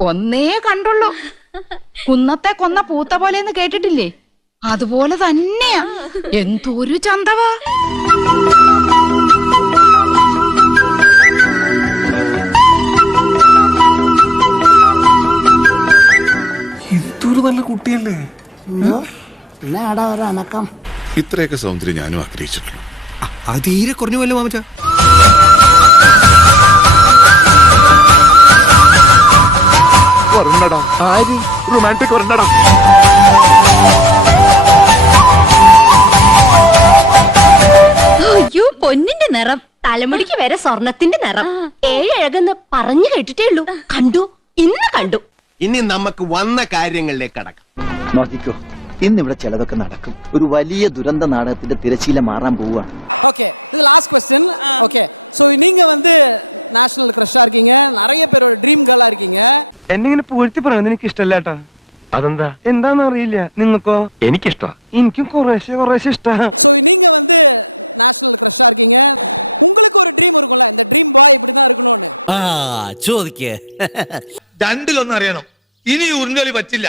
ഒന്നേ കണ്ടുള്ളൂ. കുന്നത്തെ കൊന്ന പൂത്ത പോലെ എന്ന് കേട്ടിട്ടില്ലേ? അതുപോലെ തന്നെയാ. എന്തൊരു ചന്തവാ. എന്തൊരു നല്ല കുട്ടിയല്ലേ? പിന്നെ ആടാ ഒരു അനക്കം ഇത്രയൊക്കെ സൗന്ദര്യം ഞാനും ആഗ്രഹിച്ചിട്ടുള്ളൂ അത് തീരെ കുറഞ്ഞു പോലെ മാമച്ച. വരണടാ ആര്? റൊമാന്റിക് വരണ്ടടാ അയ്യോ പൊന്നിന്റെ നിറം. തലമുടിക്ക് വരെ സ്വർണത്തിന്റെ നിറം. ഏഴഴകെന്ന് പറഞ്ഞു കേട്ടിട്ടേ ഉള്ളൂ. കണ്ടു ഇന്ന് കണ്ടു. ഇനി നമുക്ക് വന്ന കാര്യങ്ങളിലേക്ക് കടക്കാം. നോക്കിക്കോ ഇന്നിവിടെ ചിലതൊക്കെ നടക്കും. ഒരു വലിയ ദുരന്ത നാടകത്തിന്റെ തിരശീല മാറാൻ പോവുകയാണ്. എന്നെ ഇങ്ങനെ പൂഴ്ത്തി പറയുന്നത് എനിക്ക് ഇഷ്ടമല്ല അതെന്താ? എന്താന്ന് അറിയില്ല നിങ്ങൾക്കോ എനിക്കിഷ്ട. എനിക്കും കുറേശ്ശെ കുറേശ്ശെ ഇഷ്ട. ആ ചോദിക്കേ. രണ്ടിലൊന്നും അറിയണം. ഇനി ഉരുണ്ടൊലി പറ്റില്ല.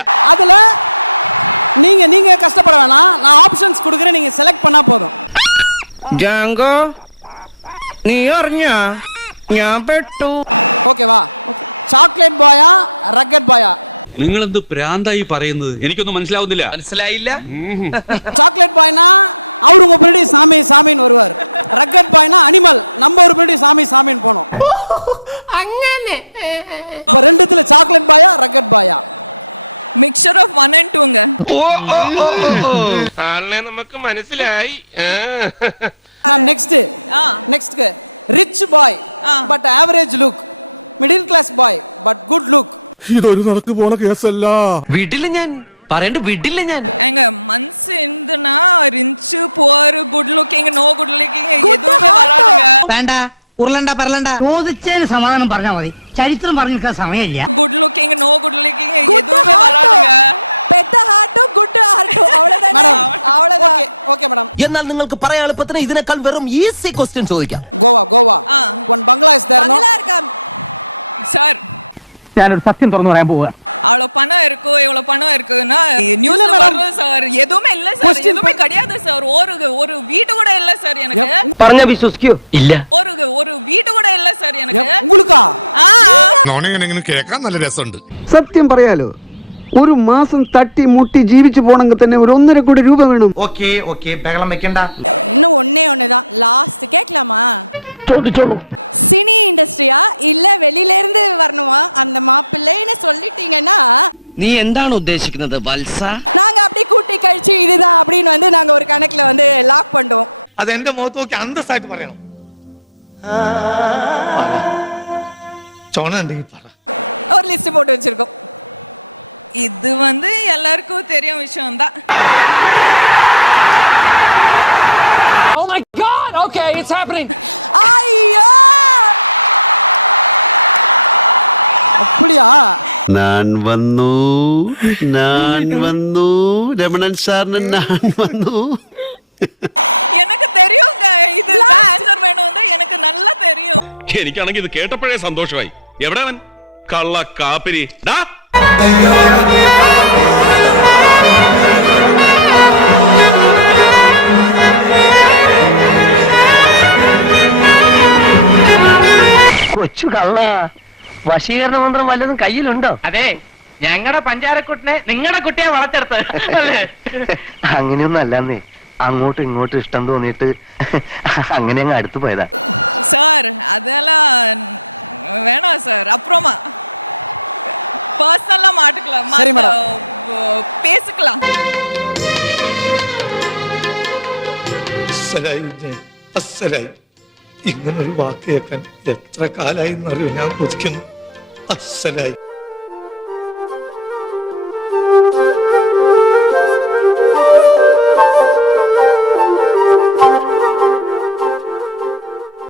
ജാങ്കോ നീ അറിഞ്ഞ? ഞാൻ പെട്ടു. നിങ്ങളെന്ത് പ്രാന്തായി പറയുന്നത്? എനിക്കൊന്നും മനസ്സിലാവുന്നില്ല. മനസ്സിലായില്ല? അങ്ങനെ. ഓ ഓ ഓ, ഓ ആളിനെ നമുക്ക് മനസ്സിലായി. ഇതൊരു നടക്ക് പോണ കേസല്ല. വിടില്ല ഞാൻ. പറയണ്ട വിടില്ല ഞാൻ. വേണ്ട ഉരുളണ്ട പറലണ്ട ചോദിച്ചതിന് സമാധാനം പറഞ്ഞാ മതി. ചരിത്രം പറഞ്ഞു നിൽക്കാൻ സമയമില്ല. എന്നാൽ നിങ്ങൾക്ക് പറയാൻ എളുപ്പത്തിന് ഇതിനേക്കാൾ വെറും ഈസി ക്വസ്റ്റ്യൻ ചോദിക്കാം. ഞാനൊരു സത്യം തുറന്നു പറയാൻ പോവുക. പറഞ്ഞ വിശ്വസിക്കോ. ഇല്ല. കേൾക്കാൻ നല്ല രസമുണ്ട്. സത്യം പറയാലോ ഒരു മാസം തട്ടി മുട്ടി ജീവിച്ചു പോണെങ്കിൽ തന്നെ ഒരു ഒന്നര കോടി രൂപ വേണം. ഓക്കെ ഓക്കെ ബഹളം വെക്കണ്ട. ചോദിച്ചോളൂ. നീ എന്താണ് ഉദ്ദേശിക്കുന്നത് വത്സ? അത് എന്റെ മുഖത്ത് നോക്കി അന്തസ്സായിട്ട് പറയണം. ചോണ ഉണ്ടെങ്കിൽ പറ. ഞാൻ വന്നു ഞാൻ വന്നു. രമണൻ സാറിന് ഞാൻ വന്നു. എനിക്കാണെങ്കിൽ ഇത് കേട്ടപ്പോഴേ സന്തോഷമായി. എവിടെ അവൻ? കള്ള കാപ്പിരി. ഡാ! കൊച്ചു കള്ള. വശീകരണ മന്ത്രം വല്ലതും കയ്യിലുണ്ടോ? അതെ ഞങ്ങളുടെ പഞ്ചാരക്കുട്ടിനെ നിങ്ങളുടെ കുട്ടിയെ വളർത്തെടുത്ത് അങ്ങനെയൊന്നും അല്ലെന്നേ. അങ്ങോട്ടും ഇങ്ങോട്ടും ഇഷ്ടം തോന്നിയിട്ട് അങ്ങനെ അങ്ങ് അടുത്തു പോയതാ. ഇങ്ങനൊരു വാക്ക് കേൾക്കാൻ എത്ര കാലായി എന്നറിയോ? ഞാൻ കൊതിക്കുന്നു. അസ്സലായി